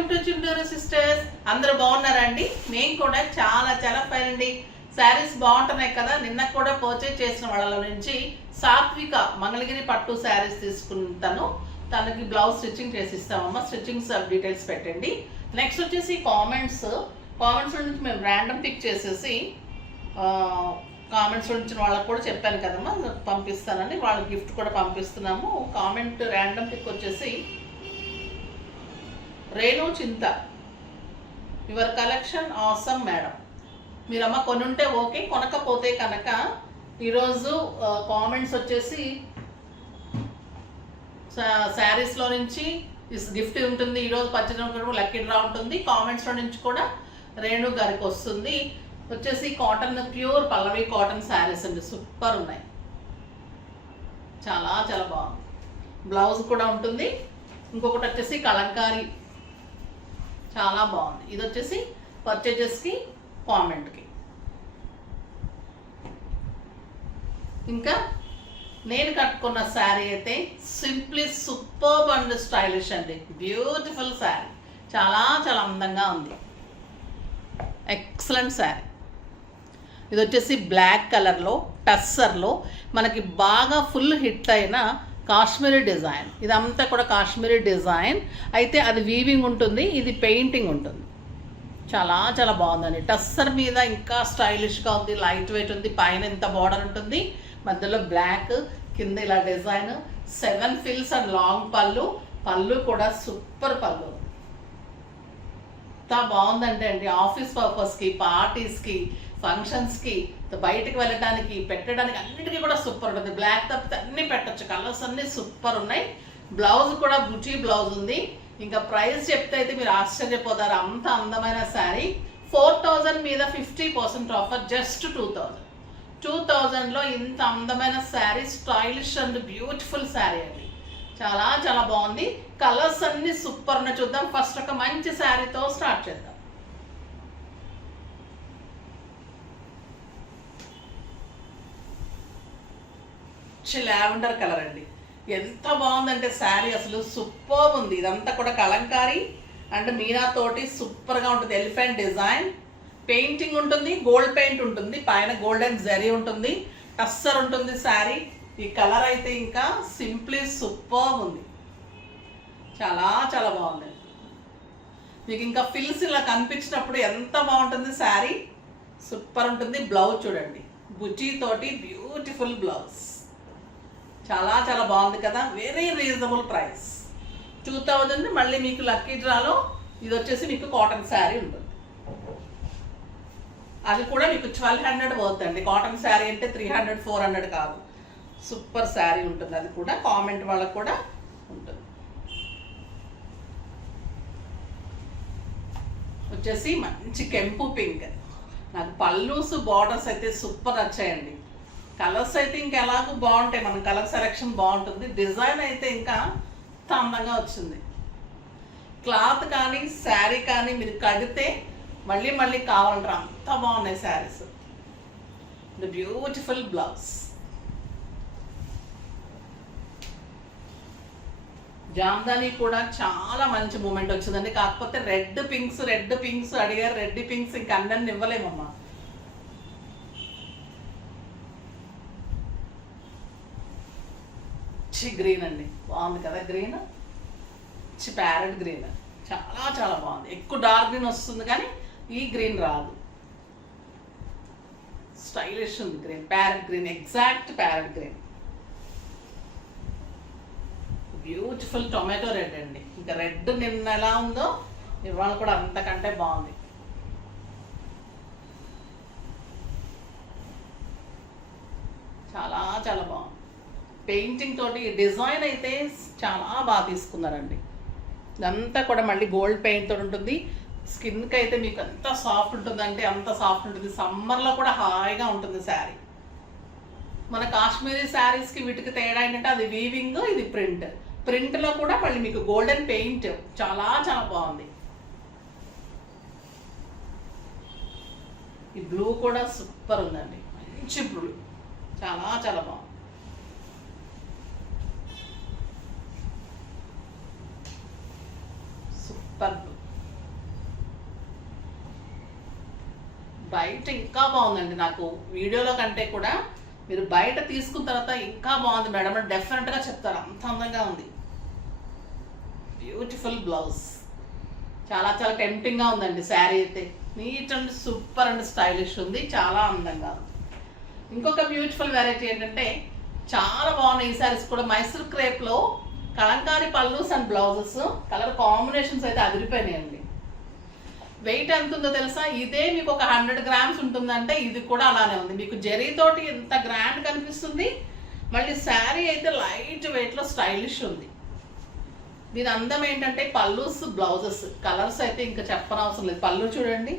Welcome to Chunduru sisters. అందరూ బాగున్నారండి? నేను కూడా చాలా చాలా ఫైన్ అండి. శారీస్ బాగుంటున్నాయి కదా. నిన్న కూడా పర్చేజ్ చేసిన వాళ్ళ నుంచి సాత్విక మంగళగిరి పట్టు శారీస్ తీసుకుంటాను. తనకి బ్లౌజ్ స్టిచ్చింగ్ చేసి ఇస్తామమ్మా. స్టిచ్చింగ్స్ డీటెయిల్స్ పెట్టండి. నెక్స్ట్ వచ్చేసి కామెంట్స్ నుంచి మేము ర్యాండమ్ పిక్ చేసేసి కామెంట్స్ వచ్చిన వాళ్ళకి కూడా చెప్పాను కదమ్మా, పంపిస్తానని. వాళ్ళకి గిఫ్ట్ కూడా పంపిస్తున్నాము. కామెంట్ ర్యాండమ్ పిక్ వచ్చేసి Renu Chinta, your collection awesome madam. మీరమ్మ కొనుంటే ఓకే, కొనకపోతే కనుక ఈరోజు కామెంట్స్ వచ్చేసి శారీస్లో నుంచి గిఫ్ట్ ఉంటుంది. ఈరోజు పచ్చడి లక్కీ డ్రా ఉంటుంది. కామెంట్స్లో నుంచి కూడా రేణు గారికి వస్తుంది. వచ్చేసి కాటన్, ప్యూర్ పల్లవి కాటన్ శారీస్ అండి. సూపర్ ఉన్నాయి, చాలా చాలా బాగుంది. బ్లౌజ్ కూడా ఉంటుంది. ఇంకొకటి వచ్చేసి కలంకారీ, చాలా బాగుంది. ఇది వచ్చేసి పర్చేజెస్కి, కామెంట్కి. ఇంకా నేను కట్టుకున్న శారీ అయితే సింప్లీ సూపర్బ్ అండ్ స్టైలిష్ అండి. బ్యూటిఫుల్ శారీ, చాలా చాలా అందంగా ఉంది. ఎక్సలెంట్ శారీ. ఇది వచ్చేసి బ్లాక్ కలర్లో టస్సర్లో మనకి బాగా ఫుల్ హిట్ అయిన కాశ్మీరీ డిజైన్. ఇదంతా కూడా కాశ్మీరీ డిజైన్ అయితే అది వీవింగ్ ఉంటుంది, ఇది పెయింటింగ్ ఉంటుంది. చాలా చాలా బాగుందండి. టస్సర్ మీద ఇంకా స్టైలిష్గా ఉంది, లైట్ వెయిట్ ఉంది. పైన ఇంత బార్డర్ ఉంటుంది, మధ్యలో బ్లాక్, కింద ఇలా డిజైన్. 7 ఫిల్స్ అండ్ లాంగ్ పళ్ళు కూడా సూపర్ పళ్ళు. ఎంత బాగుందంటే అండి, ఆఫీస్ పర్పస్కి, పార్టీస్కి, ఫంక్షన్స్కి, బయటకు వెళ్ళడానికి, పెట్టడానికి అన్నిటికీ కూడా సూపర్ ఉంటుంది. బ్లాక్ తప్పితే అన్నీ పెట్టచ్చు. కలర్స్ అన్నీ సూపర్ ఉన్నాయి. బ్లౌజ్ కూడా బుటీ బ్లౌజ్ ఉంది. ఇంకా ప్రైస్ చెప్తే అయితే మీరు ఆశ్చర్యపోతారు, అంత అందమైన శారీ. 4000 మీద 50% ఆఫర్, జస్ట్ 2000లో ఇంత అందమైన sari, stylish and beautiful sari అండి. చాలా చాలా బాగుంది. కలర్స్ అన్ని సూపర్ ఉన్నాయి. చూద్దాం. ఫస్ట్ ఒక మంచి శారీతో స్టార్ట్ చేద్దాం. లావెండర్ కలర్ అండి. ఎంత బాగుందంటే శారీ అసలు సూపర్ ఉంది. ఇదంతా కూడా కలంకారీ అండ్ మీనా తోటి సూపర్గా ఉంటుంది. ఎలిఫెంట్ డిజైన్, పెయింటింగ్ ఉంటుంది, గోల్డ్ పెయింట్ ఉంటుంది, పైన గోల్డెన్ జరీ ఉంటుంది, టస్సర్ ఉంటుంది శారీ. ఈ కలర్ అయితే ఇంకా సింప్లీ సూపర్ ఉంది. చాలా చాలా బాగుంది. మీకు ఇంకా ఫిల్స్ ఇలా కనిపించినప్పుడు ఎంత బాగుంటుంది శారీ. సూపర్ ఉంటుంది. బ్లౌజ్ చూడండి, బుటీ తోటి బ్యూటిఫుల్ బ్లౌజ్. చాలా చాలా బాగుంది కదా. Very reasonable price, 2000. మళ్ళీ మీకు లక్కీ డ్రాలో ఇది వచ్చేసి మీకు కాటన్ శారీ ఉంటుంది. అది కూడా మీకు 1200 పోతుందండి. కాటన్ శారీ అంటే 300, 400 కాదు. సూపర్ శారీ ఉంటుంది. అది కూడా కామెంట్ వాళ్ళకు కూడా ఉంటుంది. వచ్చేసి మంచి కెంపు పింక్. నాకు పల్లూస్ బార్డర్స్ అయితే సూపర్ నచ్చాయండి. కలర్స్ అయితే ఇంకా ఎలాగో బాగుంటాయి, మన కలర్ సెలెక్షన్ బాగుంటుంది. డిజైన్ అయితే ఇంకా అందంగా వచ్చింది. క్లాత్ కానీ శారీ కానీ మీరు కడితే మళ్ళీ మళ్ళీ కావాలంటారు, అంత బాగున్నాయి శారీస్. Beautiful blouse. జామ్దాని కూడా చాలా మంచి మూమెంట్ వచ్చిందండి. కాకపోతే రెడ్ పింక్స్ అడిగారు. రెడ్ పింక్స్ ఇంకా అన్నీ ఇవ్వలేమమ్మా. గ్రీన్ అండి, బాగుంది కదా. గ్రీన్ ప్యారెట్ గ్రీన్, చాలా చాలా బాగుంది. ఎక్కువ డార్క్ గ్రీన్ వస్తుంది కానీ ఈ గ్రీన్ రాదు. స్టైలిష్ ఉంది green, parrot green, exact parrot green. Beautiful tomato red అండి. ఇంకా రెడ్ నిన్న ఎలా ఉందో ఇవాళ కూడా అంతకంటే బాగుంది. చాలా చాలా బాగుంది. పెయింటింగ్ తోటి డిజైన్ అయితే చాలా బాగా తీసుకున్నారండి. ఇదంతా కూడా మళ్ళీ గోల్డ్ పెయింట్ తోటి ఉంటుంది. స్కిన్కి అయితే మీకు ఎంత సాఫ్ట్ ఉంటుందంటే అంత సాఫ్ట్ ఉంటుంది. సమ్మర్లో కూడా హాయిగా ఉంటుంది శారీ. మన కాశ్మీరీ శారీస్కి వీటికి తేడా ఏంటంటే అది వీవింగ్, ఇది ప్రింట్లో కూడా మళ్ళీ మీకు గోల్డెన్ పెయింట్. చాలా చాలా బాగుంది. ఈ బ్లూ కూడా సూపర్ ఉందండి, మంచి బ్లూ, చాలా చాలా బాగుంది. Super blue. బయట ఇంకా బాగుందండి. నాకు వీడియోలో కంటే కూడా మీరు బయట తీసుకున్న తర్వాత ఇంకా బాగుంది మేడం అని డెఫినెట్గా చెప్తారు, అంత అందంగా ఉంది. బ్యూటిఫుల్ బ్లౌజ్, చాలా చాలా టెంప్టింగ్గా ఉందండి శారీ అయితే. Neat and super and stylish ఉంది, చాలా అందంగా ఉంది. ఇంకొక బ్యూటిఫుల్ వెరైటీ ఏంటంటే చాలా బాగున్నాయి ఈ శారీస్ కూడా. మైసూర్ క్రేప్లో Kalamkari pallus and blouses, colour combinations అయితే అదిరిపోయినాయండి. వెయిట్ ఎంత ఉందో తెలుసా? ఇదే మీకు ఒక 100 grams ఉంటుందంటే ఇది కూడా అలానే ఉంది. మీకు జరీతోటి ఎంత గ్రాండ్ కనిపిస్తుంది, మళ్ళీ శారీ అయితే లైట్ వెయిట్లో స్టైలిష్ ఉంది. దీని అందం ఏంటంటే పల్లూస్ బ్లౌజెస్ కలర్స్ అయితే ఇంకా చెప్పనవసరం లేదు. పళ్ళు చూడండి,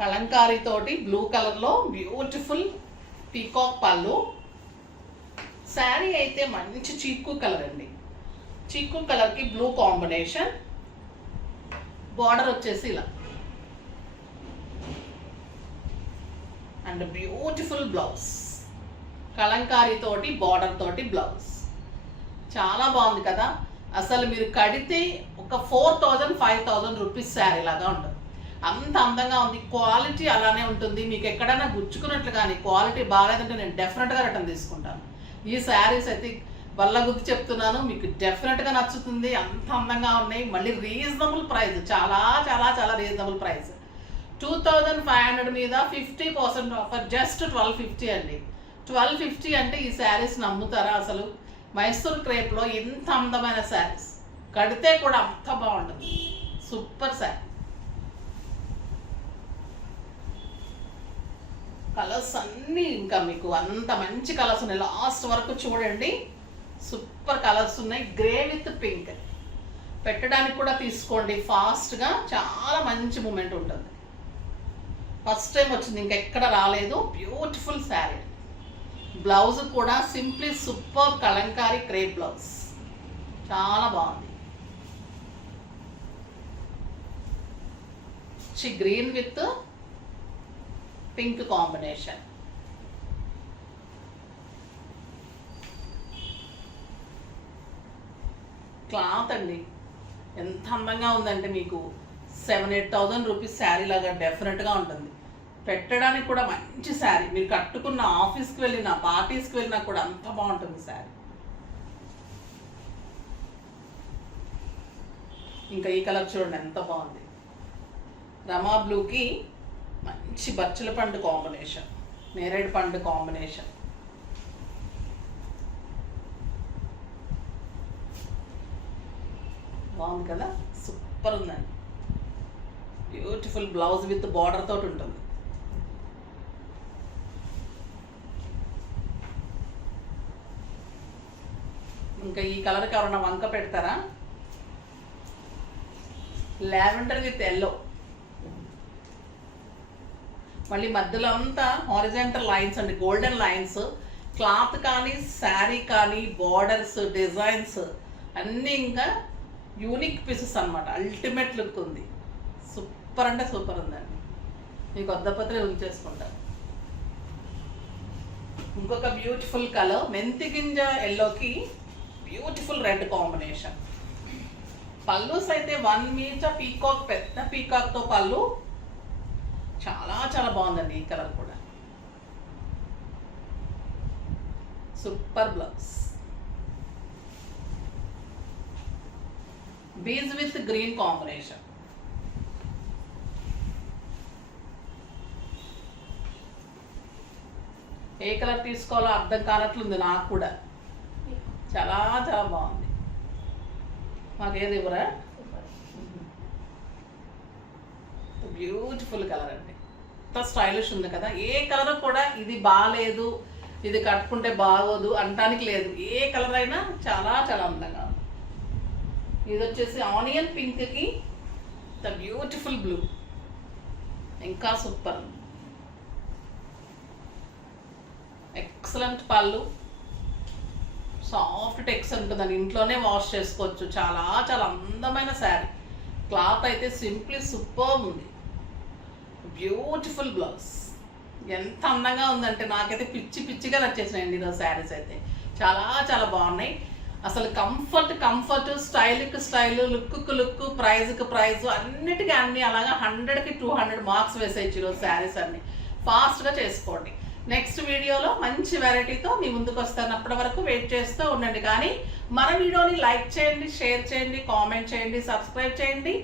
కలంకారీ తోటి బ్లూ కలర్లో బ్యూటిఫుల్ పీకాక్ పళ్ళు. శారీ అయితే మంచి చీకు కలర్ అండి, చీకు కలర్కి బ్లూ కాంబినేషన్. బార్డర్ వచ్చేసి ఇలా అండ్ బ్యూటిఫుల్ బ్లౌజ్, కలంకారీ తోటి బార్డర్ తోటి బ్లౌజ్. చాలా బాగుంది కదా. అసలు మీరు కడితే ఒక 4000-5000 రూపీస్ శారీ లాగా ఉంటుంది, అంత అందంగా ఉంది. క్వాలిటీ అలానే ఉంటుంది. మీకు ఎక్కడైనా గుచ్చుకున్నట్లు కానీ క్వాలిటీ బాగాలేదంటే నేను డెఫినెట్గా రిటర్న్ తీసుకుంటాను. ఈ శారీస్ అయితే వల్ల గుర్తు చెప్తున్నాను, మీకు డెఫినెట్గా నచ్చుతుంది, అంత అందంగా ఉన్నాయి. మళ్ళీ రీజనబుల్ ప్రైస్, చాలా చాలా చాలా రీజనబుల్ ప్రైస్. 2500 మీద 50% ఆఫర్, జస్ట్ 1250 అండి. 1250 అంటే ఈ శారీస్ నమ్ముతారా అసలు? మైసూర్ క్రేప్లో ఎంత అందమైన శారీస్, కడితే కూడా అంత బాగుంటుంది. సూపర్ శారీ. కలర్స్ అన్నీ ఇంకా మీకు అంత మంచి కలర్స్ ఉన్నాయి, లాస్ట్ వరకు చూడండి. సూపర్ కలర్స్ ఉన్నాయి. గ్రే విత్ పింక్ పెట్టడానికి కూడా తీసుకోండి ఫాస్ట్గా, చాలా మంచి మూమెంట్ ఉంటుంది. ఫస్ట్ టైం వచ్చింది, ఇంకెక్కడ రాలేదు. బ్యూటిఫుల్ శారీ. బ్లౌజ్ కూడా simply super Kalamkari crepe blouse, చాలా బాగుంది. Green with pink combination. Cloth అండి ఎంత అందంగా ఉందంటే మీకు 7-8,000 రూపీస్ శారీ లాగా డెఫినెట్గా ఉంటుంది. పెట్టడానికి కూడా మంచి శారీ, మీరు కట్టుకున్న ఆఫీస్కి వెళ్ళినా పార్టీస్కి వెళ్ళినా కూడా అంత బాగుంటుంది శారీ. ఇంకా ఈ కలర్ చూడండి ఎంత బాగుంది. రమా బ్లూకి మంచి బచ్చల పండు కాంబినేషన్, నేరేడు పండు కాంబినేషన్. బాగుంది కదా, సూపర్ ఉందండి. బ్యూటిఫుల్ బ్లౌజ్ విత్ బార్డర్ తోటి ఉంటుంది. ఇంకా ఈ కలర్కి ఎవరన్నా వంక పెడతారా? లావెండర్ విత్ ఎల్లో, మళ్ళీ మధ్యలో అంతా హారిజాంటల్ లైన్స్ అండి, గోల్డెన్ లైన్స్. క్లాత్ కానీ శారీ కానీ బార్డర్స్ డిజైన్స్ అన్నీ ఇంకా యూనిక్ పీసెస్ అనమాట. అల్టిమేట్ లుక్ ఉంది, సూపర్ అంటే సూపర్ ఉందండి. మీకు వద్దపత్రే ఉంచేసుకుంటారు. ఇంకొక బ్యూటిఫుల్ కలర్ మెంతి గింజ ఎల్లోకి బ్యూటిఫుల్ రెడ్ కాంబినేషన్. పల్లూస్ అయితే 1 మీటర్ పీకాక్, పెద్ద పీకాక్తో పళ్ళు, చాలా చాలా బాగుందండి ఈ కలర్ కూడా. Super blouse, beige with green combination. ఏ కలర్ తీసుకోవాలో అర్థం కానట్లుంది నాకు కూడా. చాలా చాలా బాగుంది. మాకేది ఇవ్వరా? బ్యూటిఫుల్ కలర్ అండి, ఎంత స్టైలిష్ ఉంది కదా. ఏ కలర్ కూడా ఇది బాగాలేదు, ఇది కట్టుకుంటే బాగోదు అంటానికి లేదు. ఏ కలర్ అయినా చాలా చాలా అందంగా ఉంది. ఇది వచ్చేసి ఆనియన్ పింక్కి ద బ్యూటిఫుల్ బ్లూ, ఇంకా సూపర్. ఎక్సలెంట్ పళ్ళు, సాఫ్ట్ టెక్స్చర్ ఉంటుందండి, ఇంట్లోనే వాష్ చేసుకోవచ్చు. చాలా చాలా అందమైన శారీ. క్లాత్ అయితే సింప్లీ సూపర్ ఉంది. బ్యూటిఫుల్ బ్లౌజ్, ఎంత అందంగా ఉందంటే నాకైతే పిచ్చి పిచ్చిగా నచ్చేసినాయండి ఈరోజు శారీస్ అయితే. చాలా చాలా బాగున్నాయి. అసలు కంఫర్ట్, స్టైల్కి స్టైల్, లుక్కి లుక్, ప్రైజ్కి ప్రైజ్, అన్నిటికీ అన్ని అలాగా 100కి 200 మార్క్స్ వేసేయచ్చు ఈరోజు శారీస్ అన్ని. ఫాస్ట్గా చేసుకోండి. నెక్స్ట్ వీడియోలో మంచి వెరైటీతో మీ ముందుకు వస్తాను. అప్పటి వరకు వెయిట్ చేస్తూ ఉండండి. కానీ మన వీడియోని లైక్ చేయండి, షేర్ చేయండి, కామెంట్ చేయండి, సబ్స్క్రైబ్ చేయండి.